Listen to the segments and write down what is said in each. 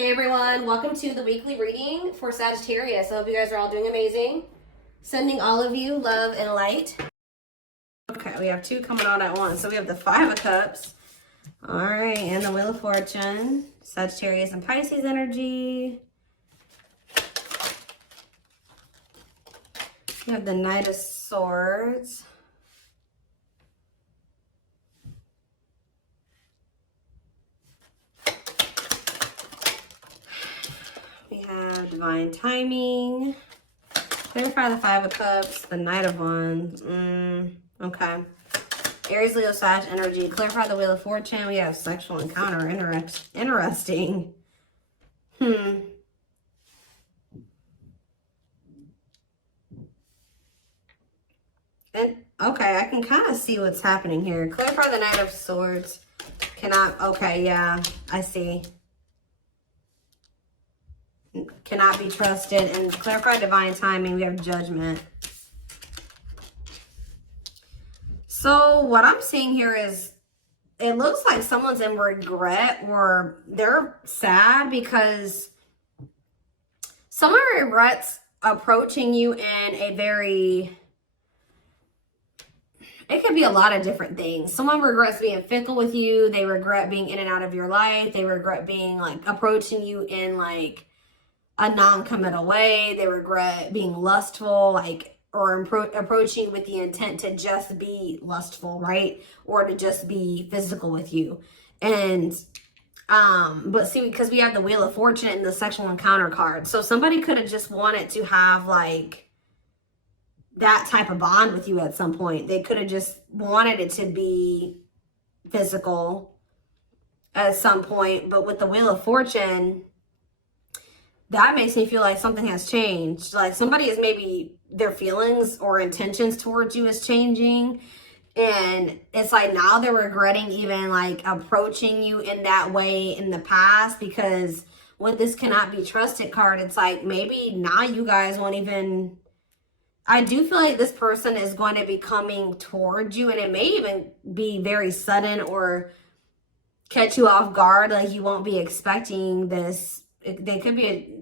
Hey everyone, welcome to the weekly reading for Sagittarius. I hope you guys are all doing amazing. Sending all of you love and light. Okay, we have two coming on at once. So we have the Five of Cups. All right, and the Wheel of Fortune. Sagittarius and Pisces energy. We have the Knight of Swords. We have Divine Timing. Clarify the Five of Cups, the Knight of Wands. Okay. Aries, Leo, Sag energy. Clarify the Wheel of Fortune. We have sexual encounter. Interesting. And, okay, I can kind of see what's happening here. Clarify the Knight of Swords. Cannot, okay, yeah, I see. Cannot be trusted. And clarify Divine Timing. We have Judgment. So what I'm seeing here is it looks like someone's in regret or they're sad because someone regrets approaching you in a very, it could be a lot of different things. Someone regrets being fickle with you. They regret being in and out of your life. They regret being like approaching you in like a non-committal way. They regret being lustful, like, or approaching with the intent to just be lustful, right? Or to just be physical with you. And, but see, because we have the Wheel of Fortune and the sexual encounter card. So somebody could have just wanted to have like that type of bond with you at some point. They could have just wanted it to be physical at some point. But with the Wheel of Fortune, that makes me feel like something has changed. Like somebody is maybe their feelings or intentions towards you is changing. And it's like now they're regretting even like approaching you in that way in the past, because with this cannot be trusted card, it's like maybe now you guys won't even, I do feel like this person is going to be coming towards you, and it may even be very sudden or catch you off guard. Like you won't be expecting this. They could be a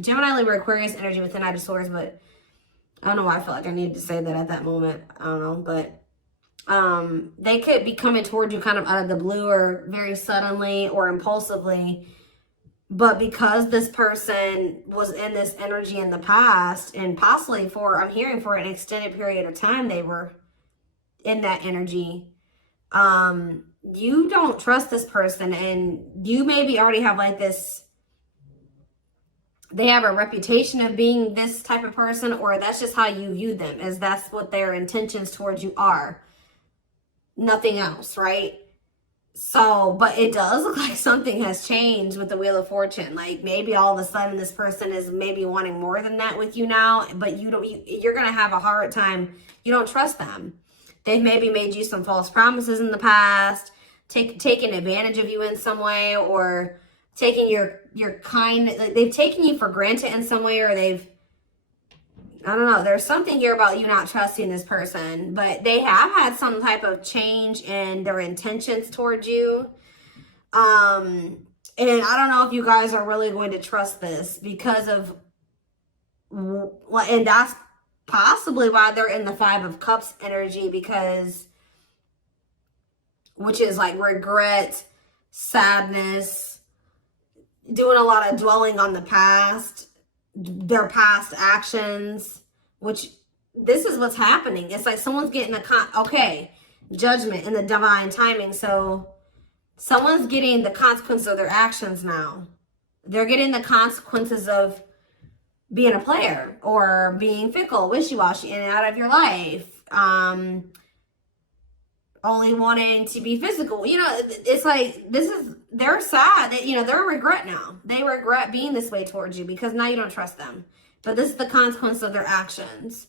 Gemini, Libra, Aquarius energy with the Knight of Swords, but I don't know why I feel like I needed to say that at that moment. I don't know, but they could be coming towards you kind of out of the blue or very suddenly or impulsively. But because this person was in this energy in the past, and possibly for, I'm hearing for an extended period of time, they were in that energy. You don't trust this person, and you maybe already have like this, they have a reputation of being this type of person, or that's just how you view them, as that's what their intentions towards you are. Nothing else, right? So, but it does look like something has changed with the Wheel of Fortune. Like maybe all of a sudden this person is maybe wanting more than that with you now, but you're going to have a hard time. You don't trust them. They've maybe made you some false promises in the past, taken advantage of you in some way, or taking your kind, like they've taken you for granted in some way, or they've, I don't know, there's something here about you not trusting this person, but they have had some type of change in their intentions towards you. And I don't know if you guys are really going to trust this because of, and that's possibly why they're in the Five of Cups energy, because, which is like regret, sadness, doing a lot of dwelling on the past, their past actions, which this is what's happening. It's like someone's getting Judgment and the Divine Timing. So someone's getting the consequence of their actions now. They're getting the consequences of being a player or being fickle, wishy-washy, in and out of your life. Only wanting to be physical. You know, it's like, they're sad that, you know, they're regret now. They regret being this way towards you because now you don't trust them. But this is the consequence of their actions.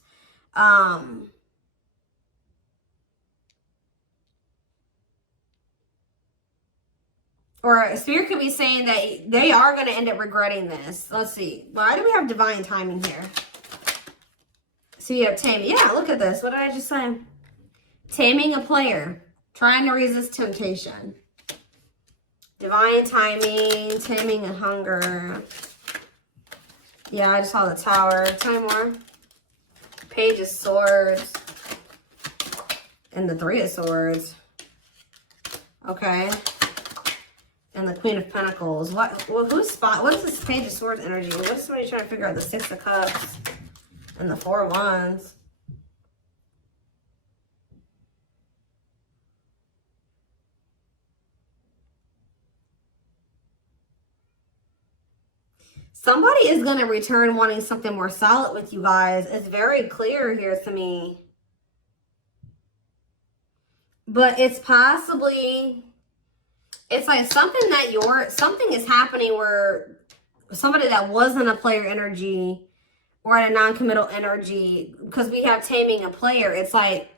Or Spirit could be saying that they are going to end up regretting this. Let's see. Why do we have Divine Timing here? So you have Taming. Yeah, look at this. What did I just say? Taming a player. Trying to resist temptation. Divine timing, taming and hunger. Yeah, I just saw the Tower. Tell me more. Page of Swords. And the Three of Swords. Okay. And the Queen of Pentacles. What is this Page of Swords energy? What is somebody trying to figure out? The Six of Cups. And the Four of Wands. Somebody is going to return wanting something more solid with you guys. It's very clear here to me. But it's possibly, it's like something is happening where somebody that wasn't a player energy or at a non-committal energy, because we have taming a player, it's like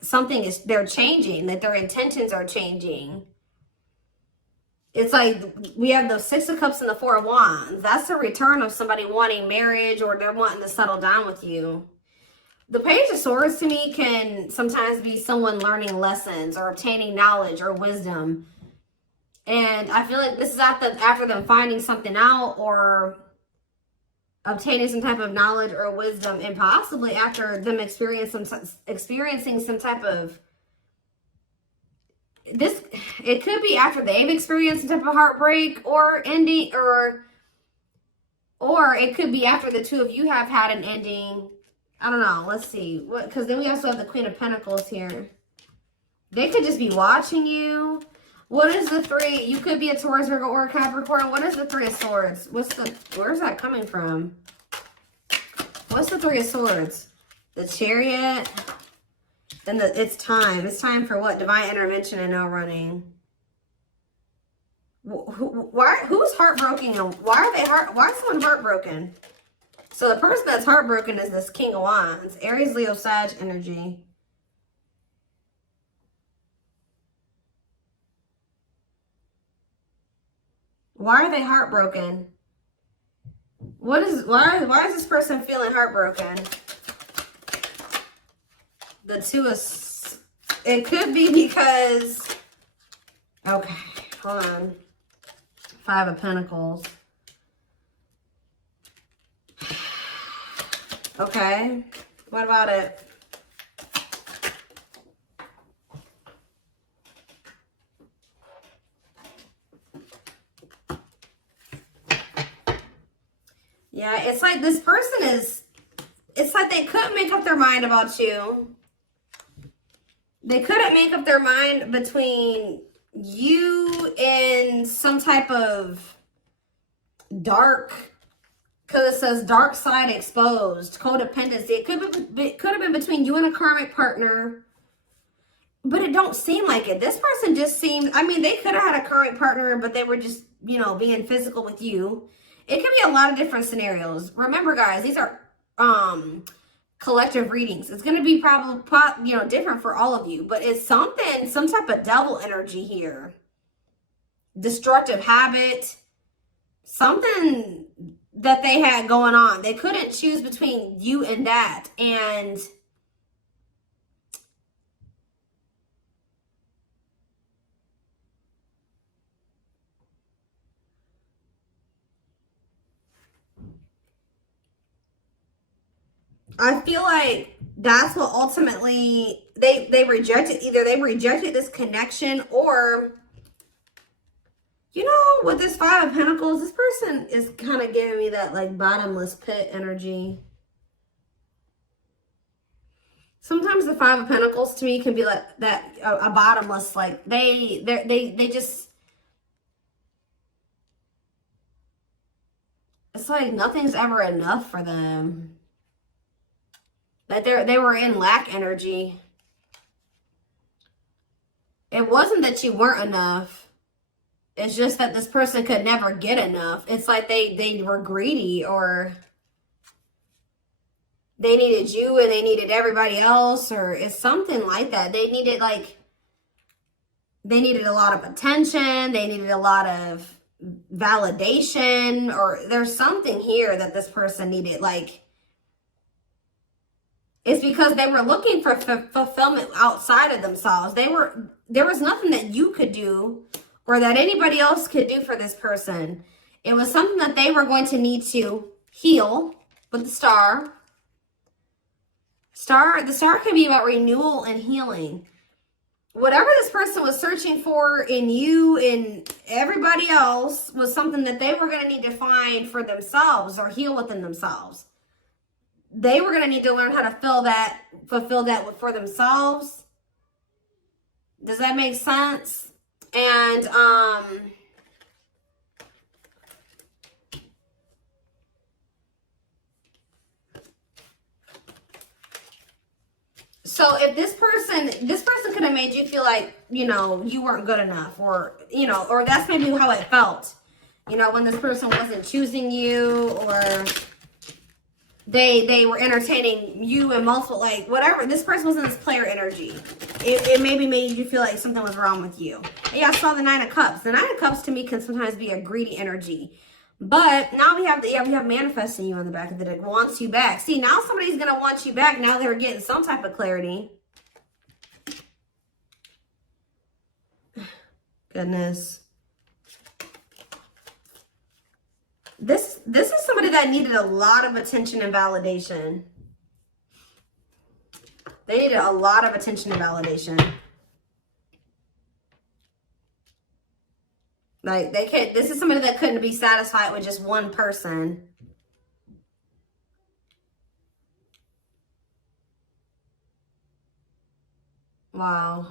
they're changing, that their intentions are changing. It's like we have the Six of Cups and the Four of Wands. That's the return of somebody wanting marriage, or they're wanting to settle down with you. The Page of Swords to me can sometimes be someone learning lessons or obtaining knowledge or wisdom. And I feel like this is after them finding something out or obtaining some type of knowledge or wisdom, and possibly after them experiencing some type of it could be after they've experienced some type of heartbreak or ending, or it could be after the two of you have had an ending. I don't know. Let's see. Because then we also have the Queen of Pentacles here. They could just be watching you. What is the three? You could be a Taurus, Virgo, or a Capricorn. What is the Three of Swords? Where's that coming from? What's the Three of Swords? The Chariot. Then it's time. It's time for what? Divine intervention and no running. Who's heartbroken? Why is someone heartbroken? So the person that's heartbroken is this King of Wands. Aries, Leo, Sag energy. Why are they heartbroken? Why is this person feeling heartbroken? The Two of... It could be because... Okay, hold on. Five of Pentacles. Okay, what about it? Yeah, it's like this person is... It's like they couldn't make up their mind about you. They couldn't make up their mind between you and some type of dark, because it says dark side exposed, codependency. It could have been between you and a karmic partner, but it don't seem like it. This person just seems, I mean, they could have had a karmic partner, but they were just, you know, being physical with you. It could be a lot of different scenarios. Remember, guys, these are collective readings. It's going to be probably, you know, different for all of you, but it's some type of devil energy here. Destructive habit, something that they had going on. They couldn't choose between you and that. And I feel like that's what ultimately they rejected. Either they rejected this connection, or, you know, with this Five of Pentacles, this person is kind of giving me that like bottomless pit energy. Sometimes the Five of Pentacles to me can be like that, a bottomless, like they just, it's like nothing's ever enough for them. Like they were in lack energy. It wasn't that you weren't enough. It's just that this person could never get enough. It's like they were greedy, or they needed you and they needed everybody else, or it's something like that. They needed a lot of attention. They needed a lot of validation, or there's something here that this person needed. Like, it's because they were looking for fulfillment outside of themselves. There was nothing that you could do or that anybody else could do for this person. It was something that they were going to need to heal with the star. The star can be about renewal and healing. Whatever this person was searching for in you and everybody else was something that they were going to need to find for themselves or heal within themselves. They were going to need to learn how to fulfill that for themselves. Does that make sense? And, so if this person could have made you feel like, you know, you weren't good enough, or, you know, or that's maybe how it felt, you know, when this person wasn't choosing you, or they were entertaining you in multiple, like, whatever. This person was in this player energy. It maybe made you feel like something was wrong with you. Yeah, I saw the 9 of Cups. The 9 of Cups to me can sometimes be a greedy energy. But now we have manifesting you on the back of the deck. Wants you back. See, now somebody's going to want you back. Now they're getting some type of clarity. Goodness. This is somebody that needed a lot of attention and validation. They needed a lot of attention and validation. Like, this is somebody that couldn't be satisfied with just one person. Wow.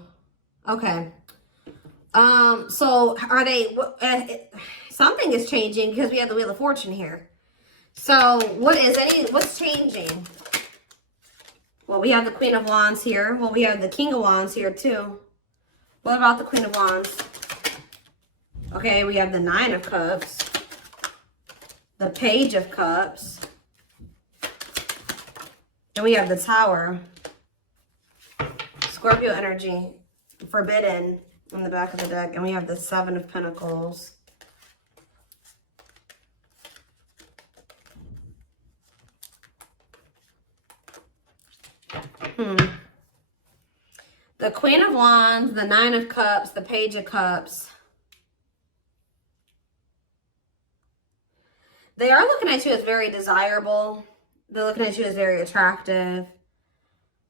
Okay. So are they, something is changing because we have the Wheel of Fortune here. So what's changing? Well, we have the Queen of Wands here. Well, we have the King of Wands here too. What about the Queen of Wands? Okay, we have the 9 of Cups, the Page of Cups, and we have the Tower, Scorpio energy, Forbidden on the back of the deck, and we have the 7 of Pentacles. The Queen of Wands, the 9 of Cups, the Page of Cups. They are looking at you as very desirable. They're looking at you as very attractive.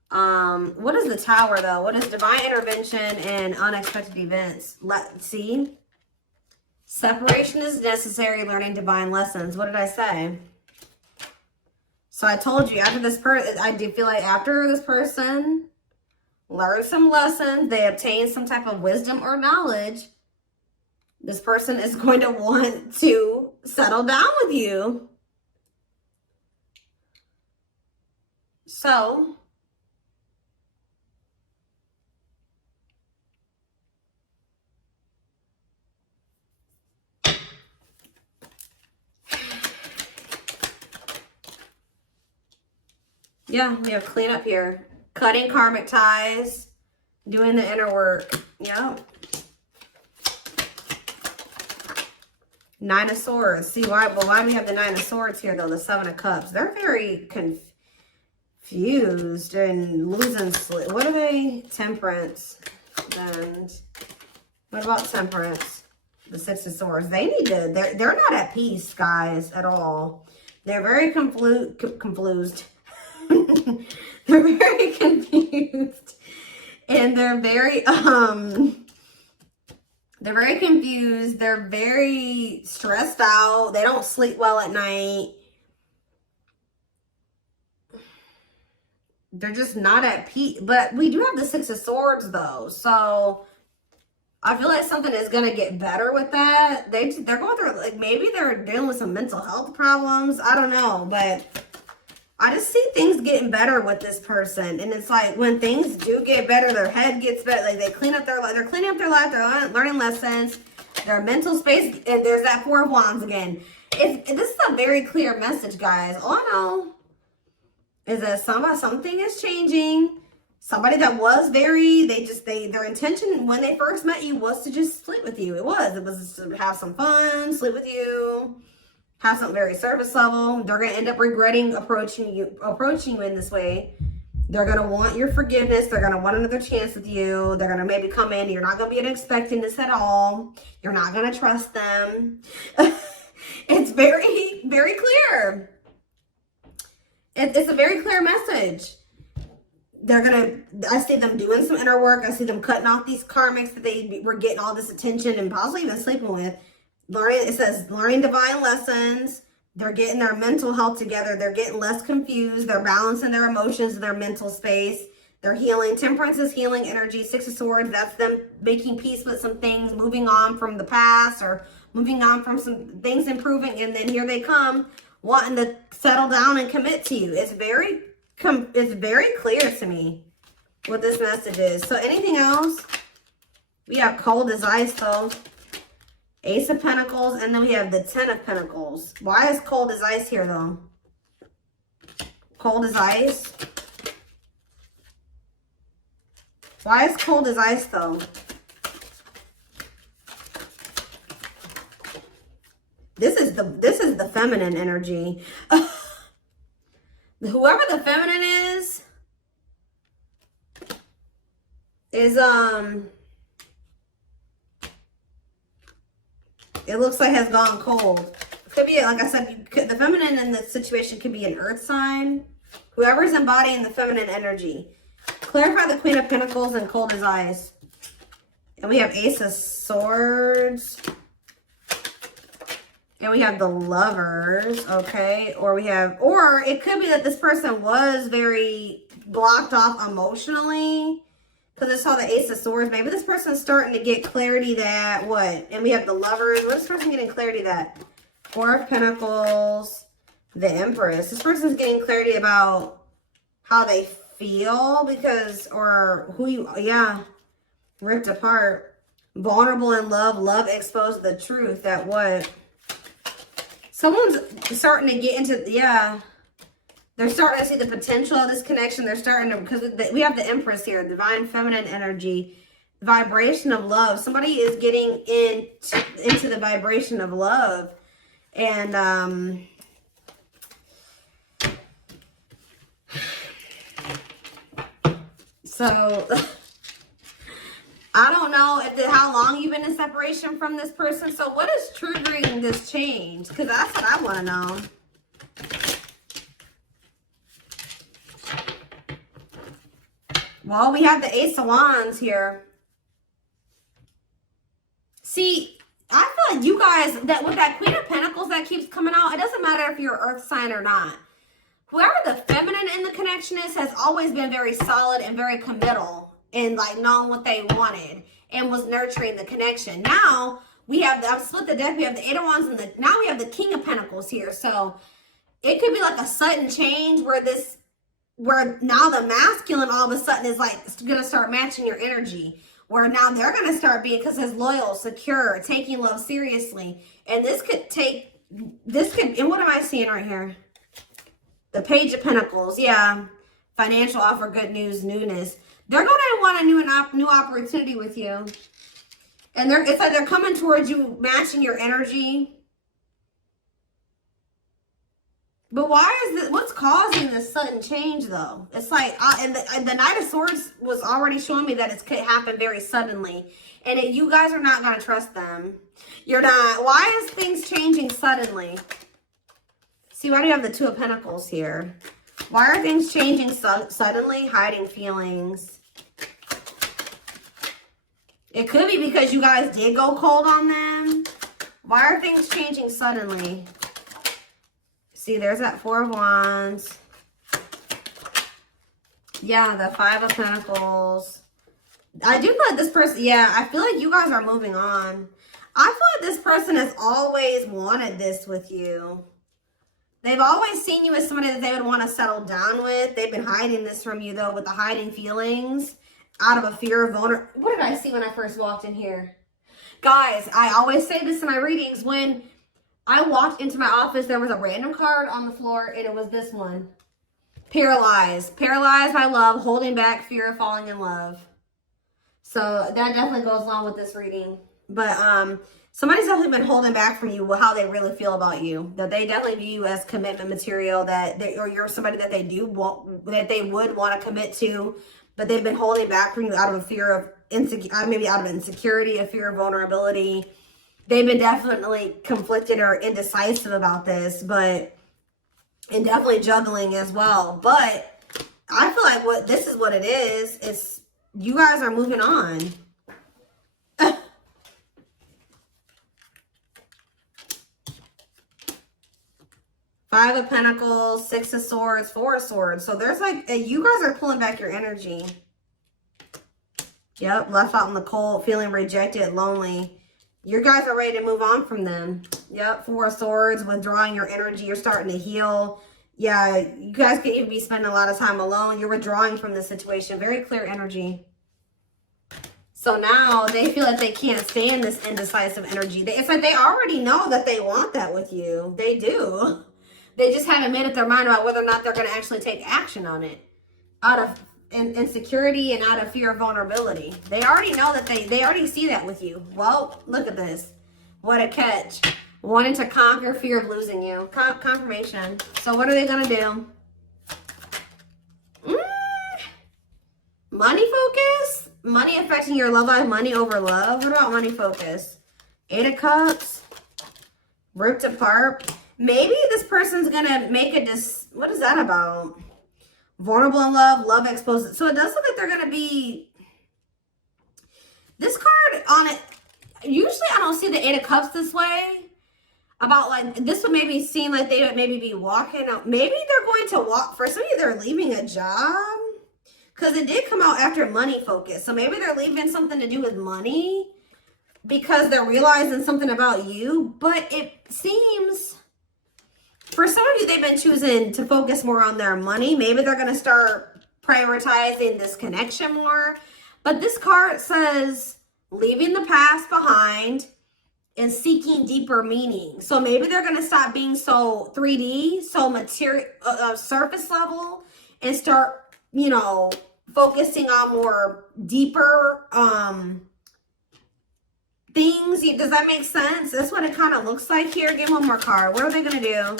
What is the Tower, though? What is divine intervention and unexpected events? Let's see. Separation is necessary, learning divine lessons. What did I say? So I told you, after this person, I do feel like after this person learned some lessons, they obtained some type of wisdom or knowledge, this person is going to want to settle down with you. So, yeah, we have cleanup here. Cutting karmic ties, doing the inner work. Yep. 9 of Swords. See, why do we have the 9 of Swords here, though? The 7 of Cups. They're very confused and losing sleep. What are they? Temperance. And what about Temperance? The 6 of Swords. They need to, they're not at peace, guys, at all. They're very confused. They're very confused. And they're very confused. They're very stressed out. They don't sleep well at night. They're just not at peace. But we do have the 6 of Swords, though. So I feel like something is going to get better with that. They're going through, like, maybe they're dealing with some mental health problems. I don't know. But I just see things getting better with this person. And it's like when things do get better, their head gets better. Like, they're cleaning up their life. They're learning lessons. Their mental space. And there's that 4 of Wands again. This is a very clear message, guys. All I know is that something is changing. Somebody that was their intention when they first met you was to just sleep with you. It was to have some fun, sleep with you, have something very surface level. They're going to end up regretting approaching you in this way. They're going to want your forgiveness. They're going to want another chance with you. They're going to maybe come in. You're not going to be expecting this at all. You're not going to trust them. It's very, very clear. It's a very clear message. I see them doing some inner work. I see them cutting off these karmics that they were getting all this attention and possibly even sleeping with. It says learning divine lessons. They're getting their mental health together. They're getting less confused. They're balancing their emotions in their mental space. They're healing. Temperance is healing energy. Six of Swords, that's them making peace with some things, moving on from the past or moving on from some things improving. And then here they come wanting to settle down and commit to you. It's very clear to me what this message is. So anything else? We have cold as ice though. Ace of Pentacles, and then we have the Ten of Pentacles. Why is cold as ice here, though? Cold as ice? Why is cold as ice, though? This is the feminine energy. Whoever the feminine is it looks like has gone cold. Could be, like I said, the feminine in this situation could be an earth sign. Whoever's embodying the feminine energy. Clarify the Queen of Pentacles and cold as ice. And we have Ace of Swords. And we have the Lovers, okay? Or it could be that this person was very blocked off emotionally. Because I saw the Ace of Swords. Maybe this person's starting to get clarity that, what? And we have the Lovers. What is this person getting clarity that? Four of Pentacles. The Empress. This person's getting clarity about how they feel because, or who you, yeah. Ripped apart. Vulnerable in love. Love exposed the truth. That what? Someone's starting to get into, yeah. They're starting to see the potential of this connection. They're starting to, because we have the Empress here, divine feminine energy, vibration of love. Somebody is getting into the vibration of love. And, so, I don't know how long you've been in separation from this person. So what is triggering this change? Because that's what I want to know. Well, we have the Ace of Wands here. See, I feel like you guys, that with that Queen of Pentacles that keeps coming out, it doesn't matter if you're an earth sign or not. Whoever the feminine in the connection is has always been very solid and very committal and like knowing what they wanted and was nurturing the connection. Now we have, I've split the deck, we have the Eight of Wands and now we have the King of Pentacles here. So it could be like a sudden change where now the masculine all of a sudden is like going to start matching your energy. Where now they're going to start being, because it's loyal, secure, taking love seriously. And and what am I seeing right here? The Page of Pentacles, yeah. Financial offer, good news, newness. They're going to want a new opportunity with you. And it's like they're coming towards you, matching your energy. But why is this, what's causing this sudden change though? It's like, and the Knight of Swords was already showing me that it could happen very suddenly. And you guys are not going to trust them. You're not. Why is things changing suddenly? See, why do you have the Two of Pentacles here? Why are things changing suddenly? Hiding feelings. It could be because you guys did go cold on them. Why are things changing suddenly? See, there's that Four of Wands. Yeah, the Five of Pentacles. I do feel like this person, yeah, I feel like you guys are moving on. I feel like this person has always wanted this with you. They've always seen you as somebody that they would want to settle down with. They've been hiding this from you, though, with the hiding feelings out of a fear of vulnerability. What did I see when I first walked in here? Guys, I always say this in my readings. When I walked into my office, there was a random card on the floor, and it was this one. Paralyzed. Paralyzed by love, holding back fear of falling in love. So that definitely goes along with this reading. But Somebody's definitely been holding back from you how they really feel about you. That they definitely view you as commitment material. That they, or you're somebody that they do want, that they would want to commit to, but they've been holding back from you out of a fear of maybe out of insecurity, a fear of vulnerability. They've been definitely conflicted or indecisive about this, but and definitely juggling as well. But I feel like this is what it is. It's you guys are moving on. Five of Pentacles, Six of Swords, Four of Swords. So there's like, you guys are pulling back your energy. Yep, left out in the cold, feeling rejected, lonely. You guys are ready to move on from them. Yep, Four of Swords, withdrawing your energy. You're starting to heal. Yeah, you guys could even be spending a lot of time alone. You're withdrawing from the situation. Very clear energy. So now they feel like they can't stand this indecisive energy. It's like they already know that they want that with you. They do. They just haven't made up their mind about whether or not they're going to actually take action on it. Out of insecurity and out of fear of vulnerability. They already know that they already see that with you. Well, look at this. What a catch. Wanting to conquer fear of losing you. Confirmation. So what are they going to do? Money focus? Money affecting your love life. Money over love. What about money focus? Eight of Cups. Ripped apart. Maybe this person's going to make what is that about? Vulnerable in love, love exposed. So it does look like they're going to be, this card on it, usually I don't see the Eight of Cups this way. About like, this would maybe seem like they would maybe be walking out. Maybe they're going to walk, for some of you, they're leaving a job. Because it did come out after money focus. So maybe they're leaving something to do with money. Because they're realizing something about you. But it seems, for some of you, they've been choosing to focus more on their money. Maybe they're going to start prioritizing this connection more. But this card says, leaving the past behind and seeking deeper meaning. So maybe they're going to stop being so 3D, so material, surface level, and start, you know, focusing on more deeper things. Does that make sense? That's what it kind of looks like here. Give one more card. What are they going to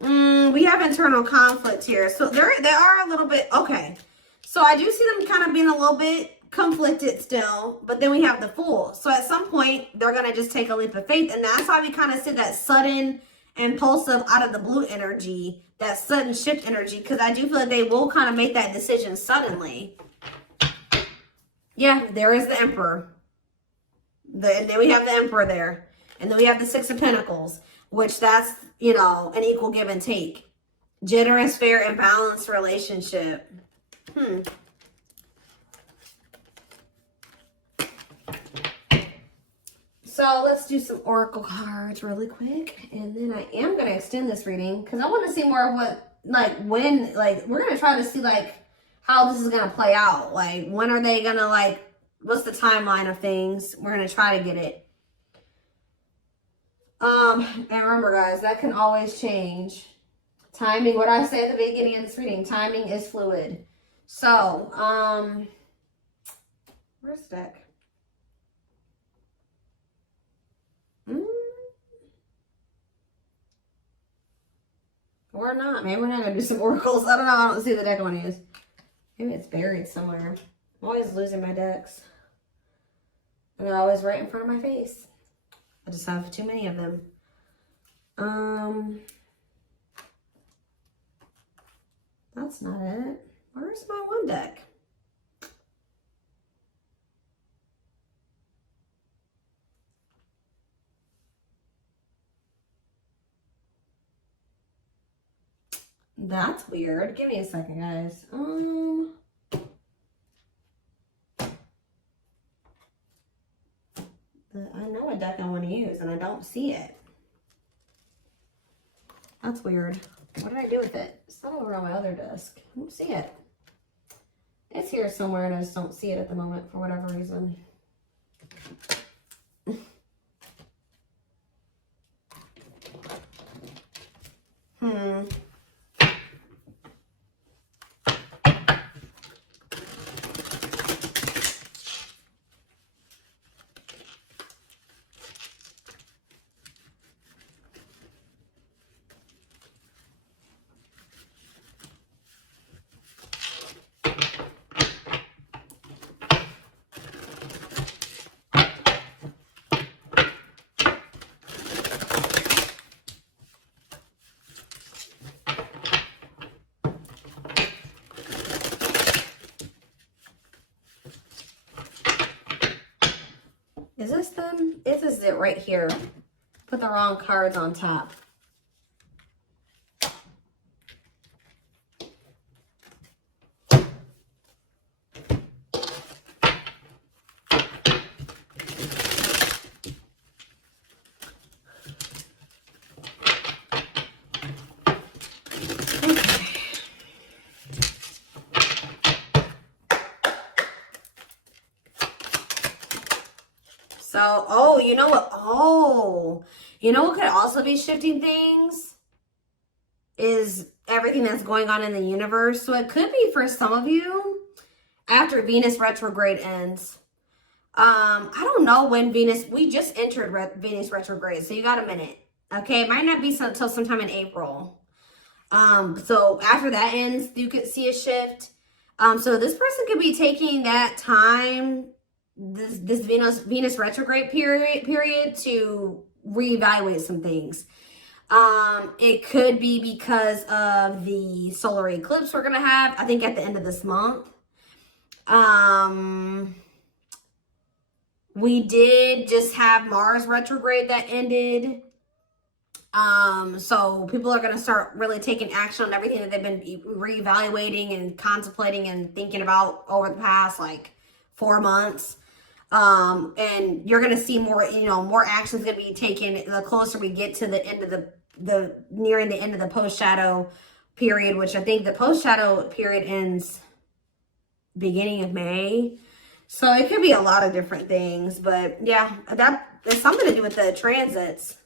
do? We have internal conflict here. So they are a little bit, okay. So I do see them kind of being a little bit conflicted still, but then we have the Fool. So at some point, they're going to just take a leap of faith. And that's why we kind of see that sudden, impulsive, out of the blue energy, that sudden shift energy, because I do feel like they will kind of make that decision suddenly. Yeah, there is the Emperor. And then we have the Emperor there. And then we have the Six of Pentacles, which that's, you know, an equal give and take. Generous, fair, and balanced relationship. So let's do some oracle cards really quick. And then I am going to extend this reading because I want to see more of what, like, when, like, we're going to try to see, like, how this is going to play out. Like, when are they going to, like, what's the timeline of things? We're going to try to get it. And remember, guys, that can always change. Timing, what I say at the beginning of this reading, timing is fluid. So, where's the deck? Or not. Maybe we're not going to do some oracles. I don't know. I don't see the deck I want to use. Maybe it's buried somewhere. I'm always losing my decks. And they're always right in front of my face. I just have too many of them. That's not it. Where's my one deck? That's weird. Give me a second, guys. I know a deck I want to use, and I don't see it. That's weird. What did I do with it? It's not over on my other desk. I don't see it. It's here somewhere, and I just don't see it at the moment for whatever reason. is it right here. Put the wrong cards on top. So, oh, you know what? Oh, you know what could also be shifting things? Is everything that's going on in the universe. So it could be for some of you after Venus retrograde ends. I don't know when Venus, we just entered Venus retrograde. So you got a minute. Okay. It might not be until sometime in April. So after that ends, you could see a shift. So this person could be taking that time, this Venus retrograde period to reevaluate some things. It could be because of the solar eclipse we're gonna have, I think at the end of this month. We did just have Mars retrograde that ended. So people are going to start really taking action on everything that they've been reevaluating and contemplating and thinking about over the past like 4 months. And you're going to see more, you know, more actions going to be taken the closer we get to the end of the nearing the end of the post shadow period, which I think the post shadow period ends beginning of May. So it could be a lot of different things, but yeah, that has something to do with the transits.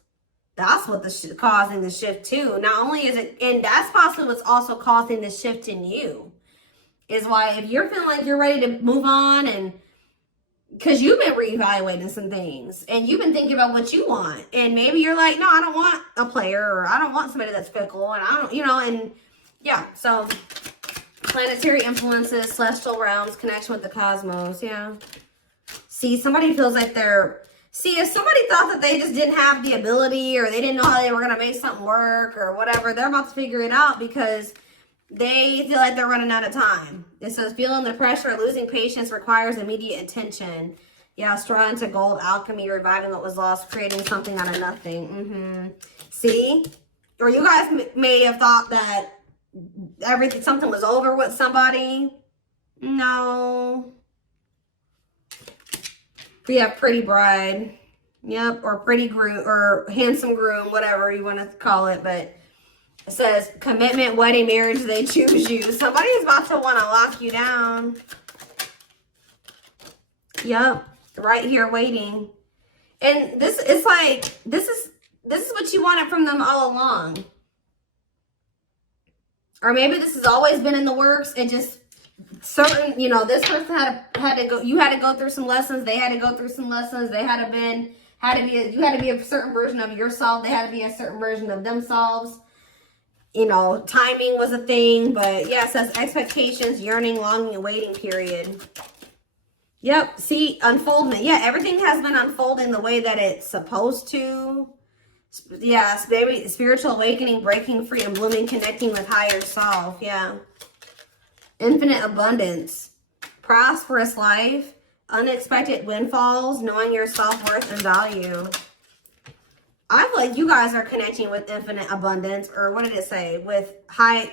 That's what causing the shift too. Not only is it, and that's possibly what's also causing the shift in you, is why if you're feeling like you're ready to move on, and because you've been reevaluating some things and you've been thinking about what you want, and maybe you're like, no, I don't want a player, or I don't want somebody that's fickle, and I don't, you know, and yeah, so planetary influences, celestial realms, connection with the cosmos, yeah. See, somebody feels like they're, see, if somebody thought that they just didn't have the ability, or they didn't know how they were going to make something work or whatever, they're about to figure it out because they feel like they're running out of time. It says, feeling the pressure, losing patience requires immediate attention. Yeah, straw into gold, alchemy, reviving what was lost, creating something out of nothing. See? Or you guys may have thought that something was over with somebody. No. We have pretty bride. Yep, or pretty groom, or handsome groom, whatever you want to call it. But it says commitment, wedding, marriage, they choose you. Somebody's about to want to lock you down. Yep, right here waiting. And this is like, this is what you wanted from them all along. Or maybe this has always been in the works. It just certain, you know, this person had to go, you had to go through some lessons, they had to go through some lessons, you had to be a certain version of yourself, they had to be a certain version of themselves. You know, timing was a thing, but yeah, it says expectations, yearning, longing, and waiting period. Yep, see, unfoldment. Yeah, everything has been unfolding the way that it's supposed to. Yeah, baby, spiritual awakening, breaking free, and blooming, connecting with higher self. Yeah. Infinite abundance, prosperous life, unexpected windfalls, knowing your self-worth and value. I feel like you guys are connecting with infinite abundance, or what did it say?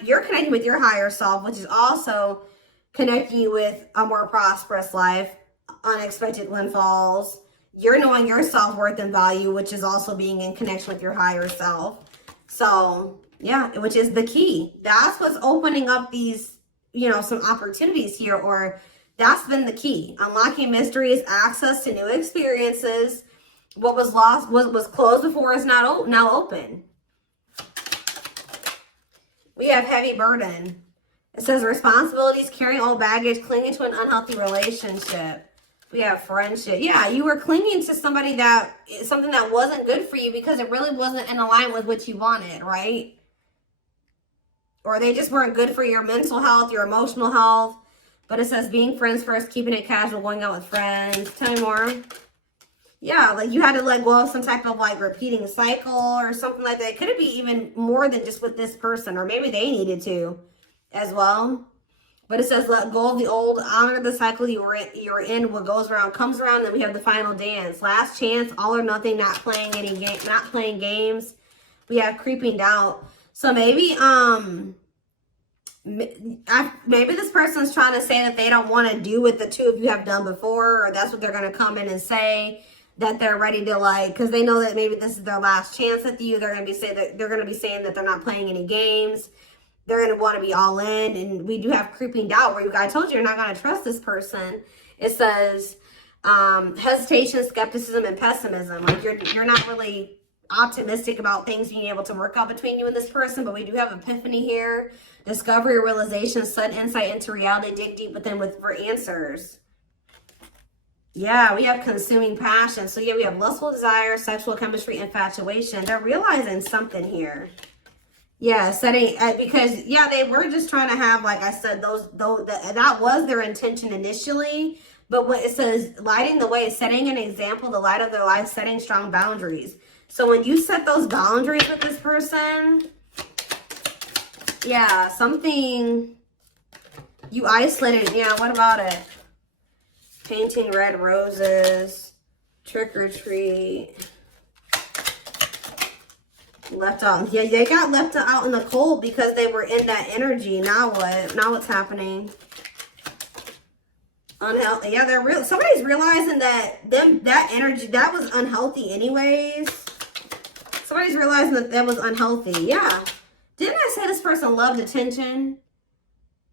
You're connecting with your higher self, which is also connecting you with a more prosperous life, unexpected windfalls. You're knowing your self-worth and value, which is also being in connection with your higher self. So, yeah, which is the key. That's what's opening up these, you know, some opportunities here, or that's been the key. Unlocking mysteries, access to new experiences. What was lost, what was closed before is now open. We have heavy burden. It says responsibilities, carrying old baggage, clinging to an unhealthy relationship. We have friendship. Yeah, you were clinging to something that wasn't good for you because it really wasn't in alignment with what you wanted, right? Or they just weren't good for your mental health, your emotional health. But it says being friends first, keeping it casual, going out with friends. Tell me more. Yeah, like you had to let go of some type of like repeating cycle or something like that. Could it be even more than just with this person? Or maybe they needed to as well. But it says, let go of the old, honor the cycle you're in. What goes around comes around. Then we have the final dance. Last chance, all or nothing, not playing any game, not playing games. We have creeping doubt. So maybe, maybe this person's trying to say that they don't want to do what the two of you have done before, or that's what they're going to come in and say, that they're ready to, like, because they know that maybe this is their last chance with you. They're going to be saying that they're not playing any games. They're going to want to be all in. And we do have creeping doubt, where I told you you're not going to trust this person. It says hesitation, skepticism, and pessimism. Like you're not really optimistic about things being able to work out between you and this person. But we do have epiphany here, discovery, realization, sudden insight into reality. Dig deep within for answers. Yeah, we have consuming passion. So yeah, we have lustful desire, sexual chemistry, infatuation. They're realizing something here. Yeah, setting, because yeah, they were just trying to have, like I said, that was their intention initially. But when it says lighting the way, setting an example, the light of their life, setting strong boundaries. So when you set those boundaries with this person, yeah, something you isolated. Yeah, what about it? Painting red roses, trick or treat. Left out. Yeah, they got left out in the cold because they were in that energy. Now what? Now what's happening? Unhealthy. Yeah, somebody's realizing that that energy, that was unhealthy anyways. Somebody's realizing that was unhealthy. Yeah. Didn't I say this person loved attention?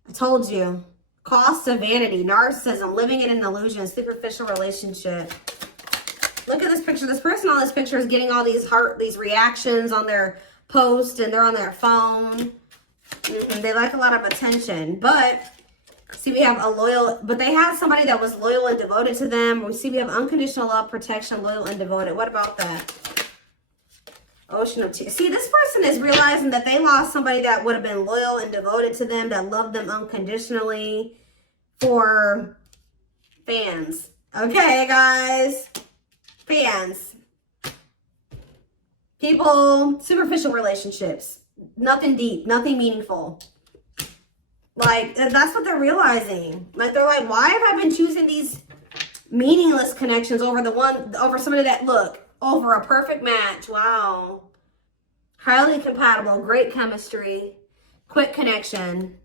I told you. Cost of vanity, narcissism, living in an illusion, superficial relationship. Look at this picture. This person on this picture is getting all these reactions on their post, and they're on their phone. They like a lot of attention. But see, we have but they had somebody that was loyal and devoted to them. We see we have unconditional love, protection, loyal and devoted. What about that? Ocean of tears. See, this person is realizing that they lost somebody that would have been loyal and devoted to them, that loved them unconditionally, for fans. Okay, guys. Fans. People, superficial relationships. Nothing deep, nothing meaningful. Like, that's what they're realizing. Like, they're like, why have I been choosing these meaningless connections over somebody that, look, over a perfect match? Wow. Highly compatible, great chemistry, quick connection.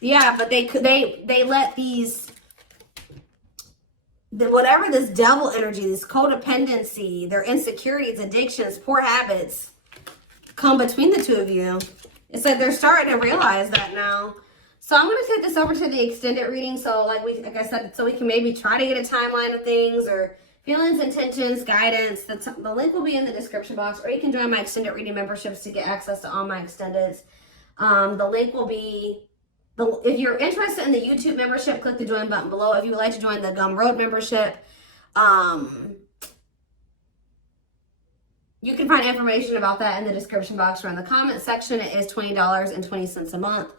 Yeah, but they let whatever this devil energy, this codependency, their insecurities, addictions, poor habits come between the two of you. It's like they're starting to realize that now. So I'm going to take this over to the extended reading. So like I said, so we can maybe try to get a timeline of things, or feelings, intentions, guidance. The link will be in the description box, or you can join my extended reading memberships to get access to all my extendeds. The link will be, if you're interested in the YouTube membership, click the join button below. If you would like to join the Gumroad membership, you can find information about that in the description box or in the comment section. It is $20.20 a month.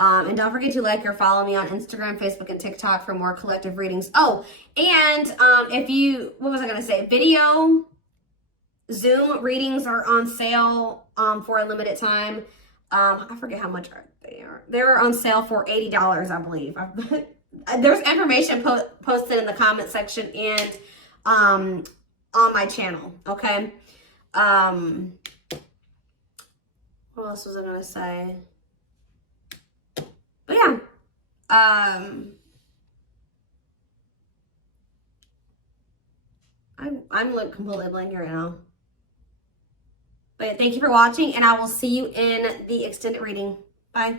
And don't forget to like or follow me on Instagram, Facebook, and TikTok for more collective readings. Oh, and what was I going to say? Video Zoom readings are on sale for a limited time. I forget how much they are. They're on sale for $80, I believe. There's information posted in the comment section and on my channel, okay? What else was I going to say? But yeah, I'm like completely blank right now. But thank you for watching, and I will see you in the extended reading. Bye.